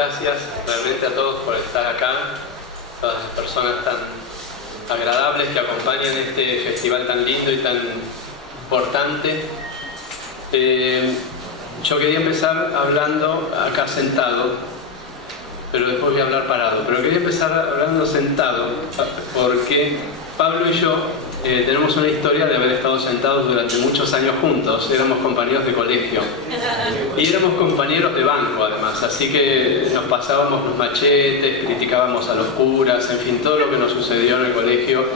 Gracias realmente a todos por estar acá, todas las personas tan agradables que acompañan este festival tan lindo y tan importante. Yo quería empezar hablando acá sentado, pero después voy a hablar parado. Pero quería empezar hablando sentado porque Pablo y yo tenemos una historia de haber estado sentados durante muchos años juntos. Éramos compañeros de colegio y éramos compañeros de banco además, así que nos pasábamos los machetes, criticábamos a los curas, en fin, todo lo que nos sucedió en el colegio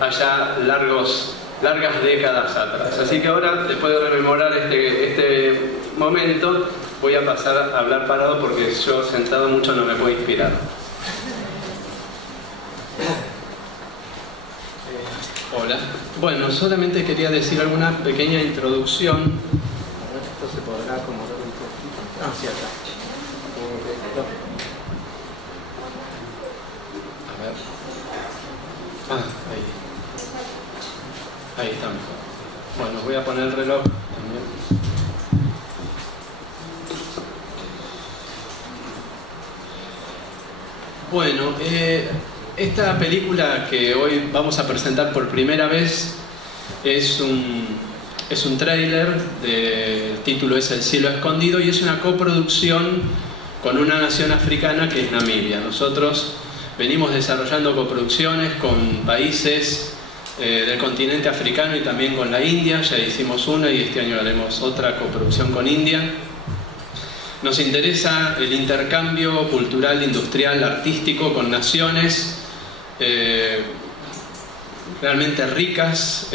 allá largas décadas atrás. Así que ahora, después de rememorar este momento, voy a pasar a hablar parado porque yo sentado mucho no me puedo inspirar. Hola. Bueno, solamente quería decir alguna pequeña introducción. Esto se podrá acomodar un poquito hacia acá. A ver. Ahí está mejor. Bueno, voy a poner el reloj también. Bueno, esta película que hoy vamos a presentar por primera vez es un tráiler, el título es El cielo escondido y es una coproducción con una nación africana que es Namibia. Nosotros venimos desarrollando coproducciones con países del continente africano y también con la India. Ya hicimos una y este año haremos otra coproducción con India. Nos interesa el intercambio cultural, industrial, artístico con naciones realmente ricas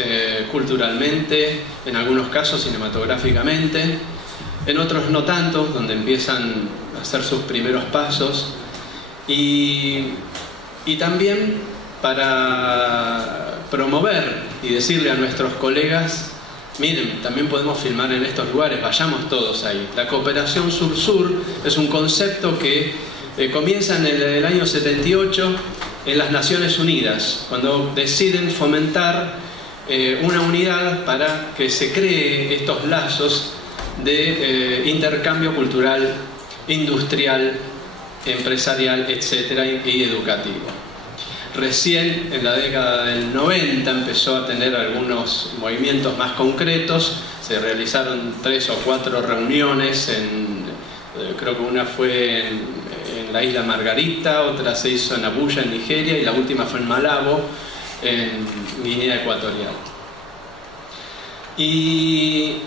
culturalmente, en algunos casos cinematográficamente, en otros no tanto, donde empiezan a hacer sus primeros pasos, y también para promover y decirle a nuestros colegas: miren, también podemos filmar en estos lugares, vayamos todos ahí. La cooperación sur-sur es un concepto que comienza en el año 78 en las Naciones Unidas, cuando deciden fomentar una unidad para que se cree estos lazos de intercambio cultural, industrial, empresarial, etcétera, y educativo. Recién en la década del 90 empezó a tener algunos movimientos más concretos. Se realizaron 3 o 4 reuniones, creo que una fue en la isla Margarita, otra se hizo en Abuya, en Nigeria, y la última fue en Malabo, en Guinea Ecuatorial. Y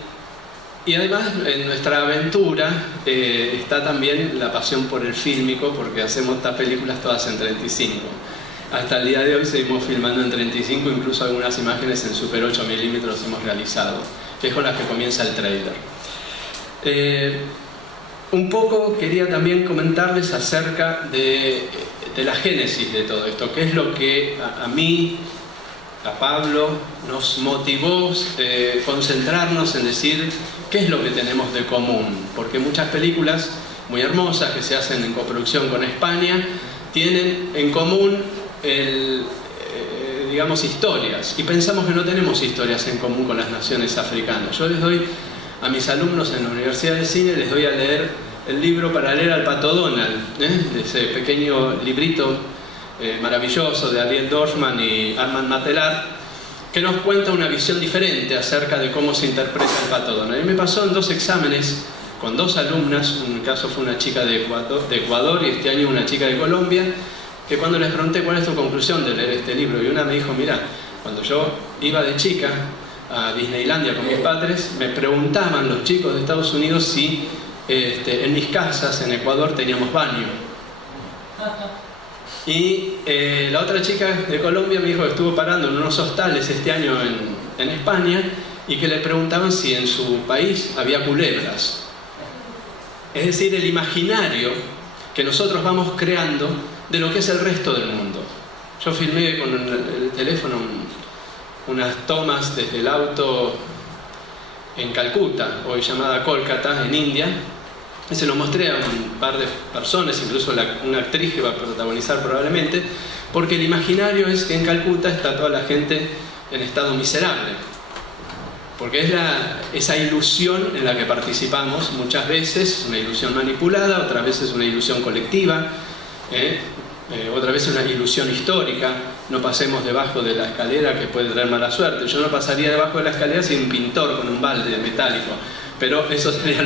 además en nuestra aventura está también la pasión por el fílmico, porque hacemos estas películas todas en 35. Hasta el día de hoy seguimos filmando en 35, incluso algunas imágenes en Super 8 milímetros hemos realizado, que es con las que comienza el tráiler. Un poco quería también comentarles acerca de la génesis de todo esto, qué es lo que a mí, a Pablo, nos motivó concentrarnos en decir qué es lo que tenemos de común, porque muchas películas muy hermosas que se hacen en coproducción con España tienen en común digamos, historias, y pensamos que no tenemos historias en común con las naciones africanas. Yo les doy a mis alumnos en la Universidad de Cine, les doy a leer el libro Para leer al Pato Donald, ese pequeño librito maravilloso de Ariel Dorfman y Armand Matelat, que nos cuenta una visión diferente acerca de cómo se interpreta el Pato Donald. Y me pasó en 2 exámenes con 2 alumnas, un caso fue una chica de Ecuador y este año una chica de Colombia, que cuando les pregunté cuál es tu conclusión de leer este libro, y una me dijo: mira, cuando yo iba de chica a Disneylandia con mis padres, me preguntaban los chicos de Estados Unidos si en mis casas en Ecuador teníamos baño. Y la otra chica de Colombia me dijo que estuvo parando en unos hostales este año en España y que le preguntaban si en su país había culebras. Es decir, el imaginario que nosotros vamos creando de lo que es el resto del mundo. Yo filmé con el teléfono unas tomas desde el auto en Calcuta, hoy llamada Kolkata, en India, y se lo mostré a un par de personas, incluso una actriz que va a protagonizar probablemente, porque el imaginario es que en Calcuta está toda la gente en estado miserable, porque es esa ilusión en la que participamos muchas veces, una ilusión manipulada, otras veces una ilusión colectiva, otra vez una ilusión histórica. No pasemos debajo de la escalera, que puede traer mala suerte. Yo no pasaría debajo de la escalera sin un pintor con un balde metálico, pero eso sería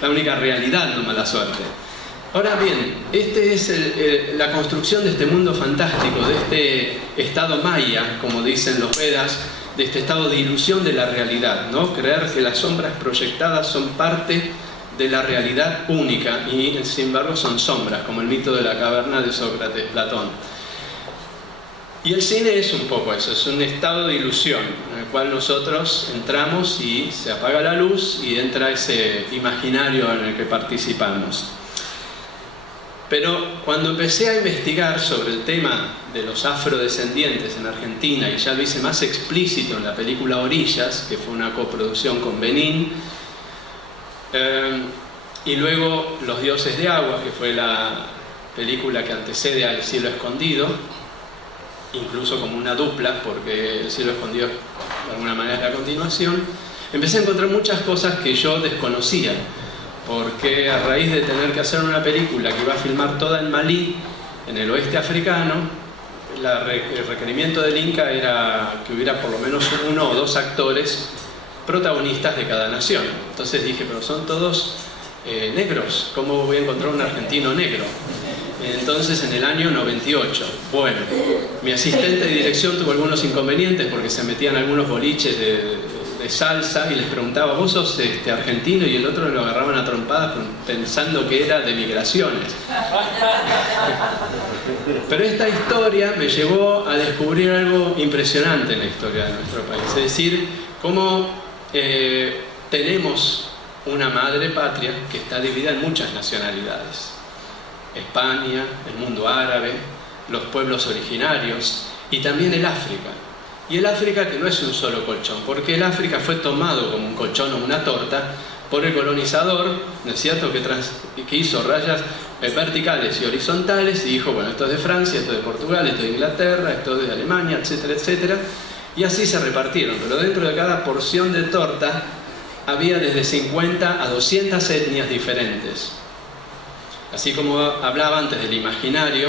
la única realidad, no mala suerte. Ahora bien, este es la construcción de este mundo fantástico, de este estado maya, como dicen los Vedas, de este estado de ilusión de la realidad, ¿no? Creer que las sombras proyectadas son parte de la realidad única y sin embargo son sombras, como el mito de la caverna de Sócrates, Platón. Y el cine es un poco eso, es un estado de ilusión en el cual nosotros entramos y se apaga la luz y entra ese imaginario en el que participamos. Pero cuando empecé a investigar sobre el tema de los afrodescendientes en Argentina, y ya lo hice más explícito en la película Orillas, que fue una coproducción con Benín, y luego Los dioses de agua, que fue la película que antecede a El cielo escondido, incluso como una dupla, porque El cielo escondido de alguna manera es la continuación, empecé a encontrar muchas cosas que yo desconocía, porque a raíz de tener que hacer una película que iba a filmar toda en Malí, en el oeste africano, el requerimiento del Inca era que hubiera por lo menos 1 o 2 actores protagonistas de cada nación. Entonces dije, pero son todos negros, ¿cómo voy a encontrar un argentino negro? Entonces en el año 98, bueno, mi asistente de dirección tuvo algunos inconvenientes porque se metían algunos boliches de salsa y les preguntaba, ¿vos sos argentino? Y el otro lo agarraban a trompadas pensando que era de migraciones. Pero esta historia me llevó a descubrir algo impresionante en la historia de nuestro país, es decir, cómo tenemos una madre patria que está dividida en muchas nacionalidades. España, el mundo árabe, los pueblos originarios y también el África. Y el África que no es un solo colchón, porque el África fue tomado como un colchón o una torta por el colonizador, ¿no es cierto?, que hizo rayas verticales y horizontales y dijo, bueno, esto es de Francia, esto es de Portugal, esto es de Inglaterra, esto es de Alemania, etcétera, etcétera. Y así se repartieron, pero dentro de cada porción de torta había desde 50 a 200 etnias diferentes. Así como hablaba antes del imaginario,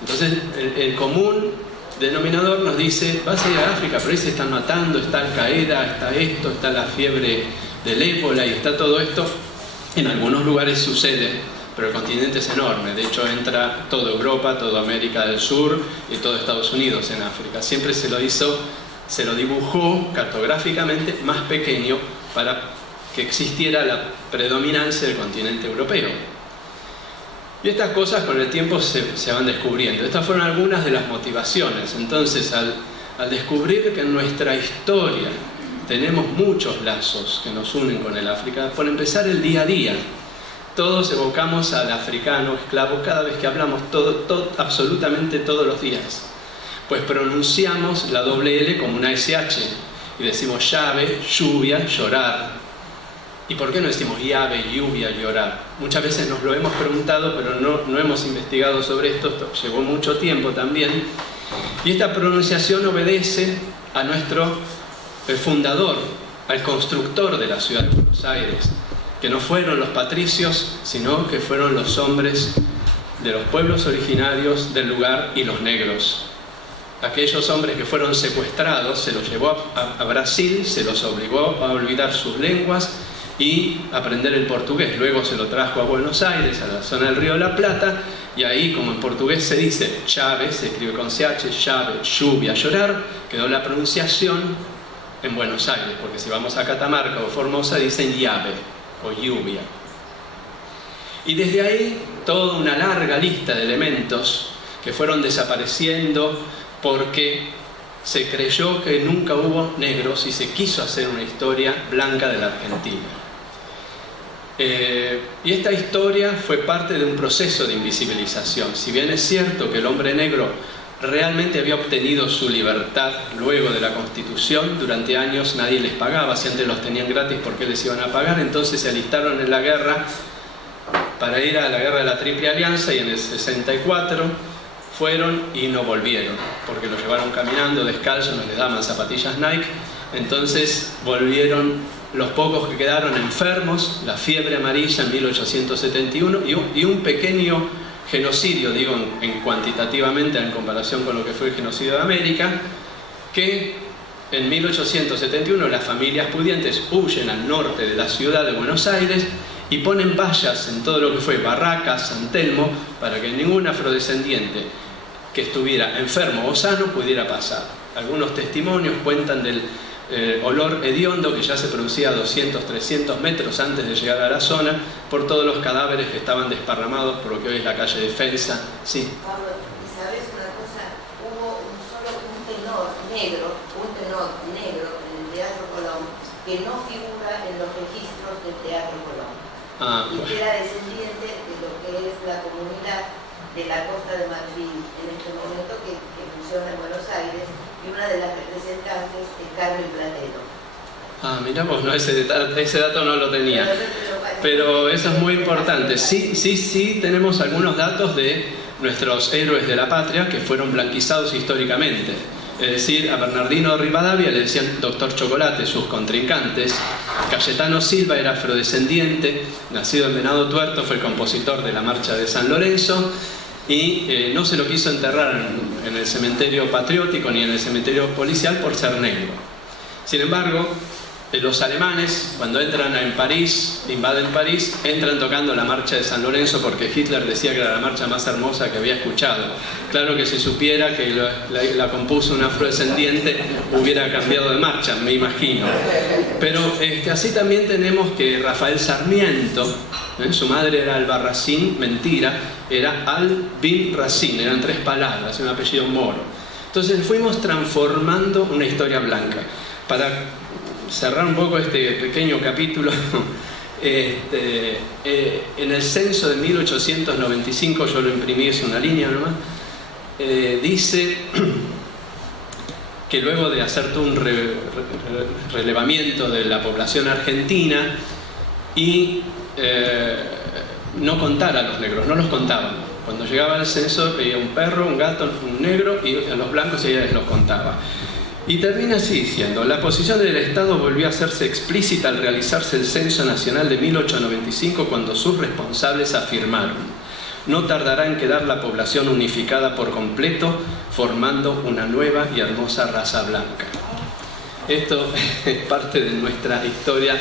entonces el común denominador nos dice, vas a ir a África, pero ahí se están matando, está Al Qaeda, está esto, está la fiebre del ébola y está todo esto. En algunos lugares sucede, pero el continente es enorme. De hecho entra toda Europa, toda América del Sur y todo Estados Unidos en África. Siempre se lo dibujó cartográficamente más pequeño para que existiera la predominancia del continente europeo. Y estas cosas con el tiempo se van descubriendo. Estas fueron algunas de las motivaciones. Entonces, al descubrir que en nuestra historia tenemos muchos lazos que nos unen con el África, por empezar el día a día, todos evocamos al africano esclavo cada vez que hablamos, absolutamente todos los días. Pues pronunciamos la doble L como una SH y decimos llave, lluvia, llorar. ¿Y por qué no decimos llave, lluvia, llorar? Muchas veces nos lo hemos preguntado, pero no hemos investigado sobre esto. Esto llevó mucho tiempo también. Y esta pronunciación obedece a nuestro fundador, al constructor de la ciudad de Buenos Aires, que no fueron los patricios, sino que fueron los hombres de los pueblos originarios del lugar y los negros. Aquellos hombres que fueron secuestrados, se los llevó a Brasil, se los obligó a olvidar sus lenguas y aprender el portugués. Luego se lo trajo a Buenos Aires, a la zona del Río de la Plata, y ahí, como en portugués se dice llave, se escribe con CH, llave, lluvia, llorar, quedó la pronunciación en Buenos Aires, porque si vamos a Catamarca o Formosa dicen llave o lluvia. Y desde ahí toda una larga lista de elementos que fueron desapareciendo porque se creyó que nunca hubo negros y se quiso hacer una historia blanca de la Argentina. Y esta historia fue parte de un proceso de invisibilización. Si bien es cierto que el hombre negro realmente había obtenido su libertad luego de la Constitución, durante años nadie les pagaba. Si antes los tenían gratis, ¿por qué les iban a pagar? Entonces se alistaron en la guerra para ir a la guerra de la Triple Alianza, y en el 64 fueron y no volvieron, porque los llevaron caminando descalzos, no les daban zapatillas Nike, Entonces volvieron los pocos que quedaron enfermos, la fiebre amarilla en 1871 y un pequeño genocidio, digo en cuantitativamente en comparación con lo que fue el genocidio de América, que en 1871 las familias pudientes huyen al norte de la ciudad de Buenos Aires y ponen vallas en todo lo que fue Barracas, San Telmo, para que ningún afrodescendiente que estuviera enfermo o sano pudiera pasar. Algunos testimonios cuentan del olor hediondo que ya se producía a 200, 300 metros antes de llegar a la zona por todos los cadáveres que estaban desparramados por lo que hoy es la calle Defensa. Sí. Pablo, ¿y sabes una cosa? Hubo un tenor negro en el Teatro Colón que no figura en los registros del Teatro Colón. Y que era descendiente de lo que es la comunidad de la Costa de Marfil en este momento que funciona en Buenos Aires, y una de las representantes es Carmen Platero. Mirá vos, no, ese dato no lo tenía. Pero eso es muy importante. Sí, tenemos algunos datos de nuestros héroes de la patria que fueron blanquizados históricamente. Es decir, a Bernardino Rivadavia le decían Doctor Chocolate, sus contrincantes. Cayetano Silva era afrodescendiente, nacido en Venado Tuerto, fue el compositor de la Marcha de San Lorenzo y no se lo quiso enterrar en el cementerio patriótico ni en el cementerio policial por ser negro. Sin embargo, los alemanes, cuando entran en París, invaden París, entran tocando la Marcha de San Lorenzo porque Hitler decía que era la marcha más hermosa que había escuchado. Claro que si supiera que la compuso un afrodescendiente, hubiera cambiado de marcha, me imagino. Pero así también tenemos que Rafael Sarmiento, su madre era Albarracín, mentira, era Al-Bin Racín, eran 3 palabras, un apellido moro. Entonces fuimos transformando una historia blanca. Para cerrar un poco este pequeño capítulo, en el censo de 1895, yo lo imprimí, es una línea nomás, dice que luego de hacer todo un relevamiento de la población argentina y no contar a los negros, no los contaban. Cuando llegaba el censo veía un perro, un gato, un negro y a los blancos ella les los contaba. Y termina así diciendo: la posición del Estado volvió a hacerse explícita al realizarse el Censo Nacional de 1895 cuando sus responsables afirmaron: no tardará en quedar la población unificada por completo, formando una nueva y hermosa raza blanca. Esto es parte de nuestra historia,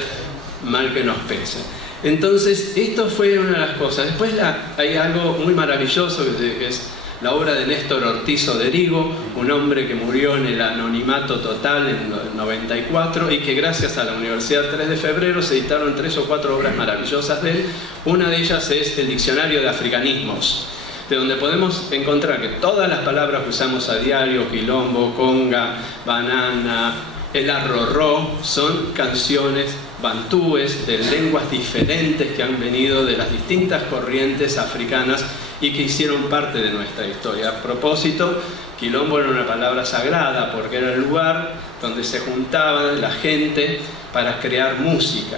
mal que nos pese. Entonces, esto fue una de las cosas. Después hay algo muy maravilloso que es la obra de Néstor Ortiz Oderigo, un hombre que murió en el anonimato total en el 94 y que gracias a la Universidad 3 de Febrero se editaron 3 o 4 obras maravillosas de él. Una de ellas es el Diccionario de Africanismos, de donde podemos encontrar que todas las palabras que usamos a diario, quilombo, conga, banana, el arrorró, son canciones bantúes de lenguas diferentes que han venido de las distintas corrientes africanas y que hicieron parte de nuestra historia. A propósito, quilombo era una palabra sagrada porque era el lugar donde se juntaba la gente para crear música,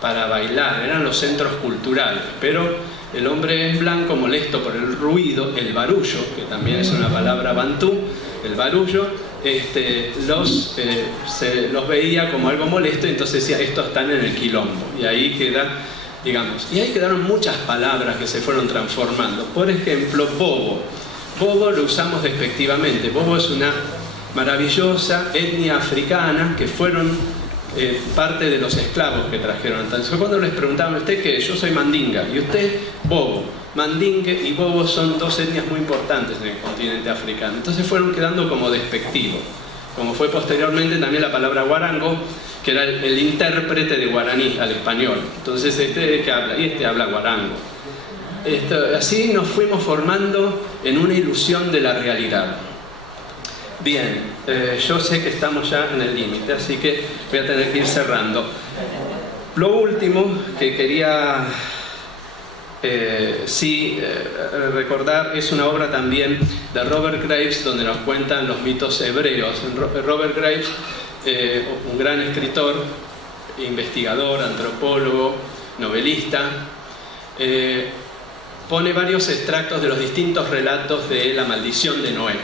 para bailar, eran los centros culturales. Pero el hombre blanco, molesto por el ruido, el barullo, que también es una palabra bantú, el barullo, los veía como algo molesto y entonces decía: estos están en el quilombo. Y ahí queda, digamos, y ahí quedaron muchas palabras que se fueron transformando. Por ejemplo, bobo. Bobo lo usamos despectivamente. Bobo es una maravillosa etnia africana que fueron parte de los esclavos que trajeron. Entonces, cuando les preguntaban: ¿usted qué? Yo soy mandinga. ¿Y usted? Bobo. Mandingue y bobo son 2 etnias muy importantes en el continente africano. Entonces fueron quedando como despectivos. Como fue posteriormente también la palabra guarango, que era el intérprete de guaraní al español. Entonces que habla, y habla guarango. Así nos fuimos formando en una ilusión de la realidad. Bien, yo sé que estamos ya en el límite, así que voy a tener que ir cerrando. Lo último que quería recordar es una obra también de Robert Graves, donde nos cuentan los mitos hebreos. Robert Graves, un gran escritor, investigador, antropólogo, novelista, pone varios extractos de los distintos relatos de la maldición de Noé.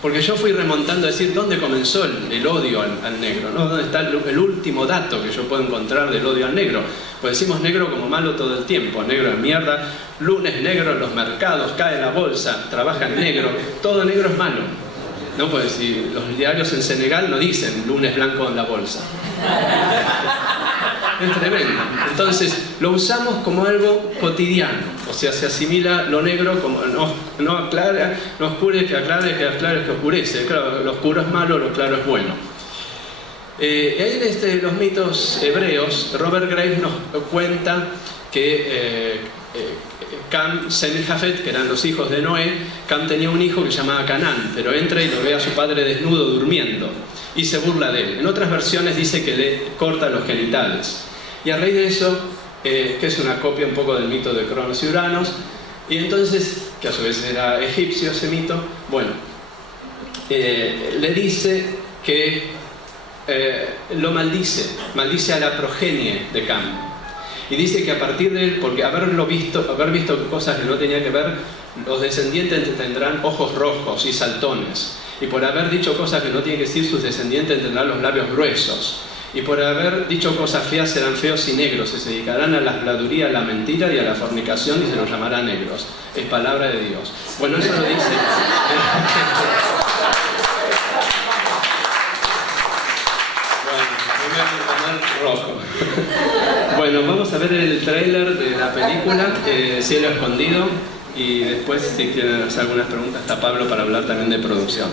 Porque yo fui remontando a decir dónde comenzó el odio al negro, ¿no? ¿Dónde está el último dato que yo puedo encontrar del odio al negro? Pues decimos negro como malo todo el tiempo, negro de mierda, lunes negro en los mercados, cae la bolsa, trabaja en negro, todo negro es malo. No, pues si los diarios en Senegal no dicen lunes blanco en la bolsa. Es tremendo. Entonces lo usamos como algo cotidiano, o sea, se asimila lo negro como no aclara, no oscurece, que aclare, que aclare, que oscurece. Claro, lo oscuro es malo, lo claro es bueno. En los mitos hebreos, Robert Graves nos cuenta que Cam, Sem y Jafet, que eran los hijos de Noé, Cam tenía un hijo que se llamaba Canaán, pero entra y lo ve a su padre desnudo durmiendo y se burla de él. En otras versiones dice que le corta los genitales. Y a raíz de eso, que es una copia un poco del mito de Cronos y Uranos, y entonces, que a su vez era egipcio ese mito, bueno, le dice que lo maldice a la progenie de Cam. Y dice que a partir de él, porque haber visto cosas que no tenía que ver, los descendientes tendrán ojos rojos y saltones. Y por haber dicho cosas que no tienen que decir, sus descendientes tendrán los labios gruesos. Y por haber dicho cosas feas, serán feos y negros. Se dedicarán a la habladuría, a la mentira y a la fornicación y se los llamará negros. Es palabra de Dios. Bueno, eso lo dice. Rojo. Bueno, vamos a ver el tráiler de la película Cielo Escondido, y después, si quieren hacer algunas preguntas, está Pablo para hablar también de producción.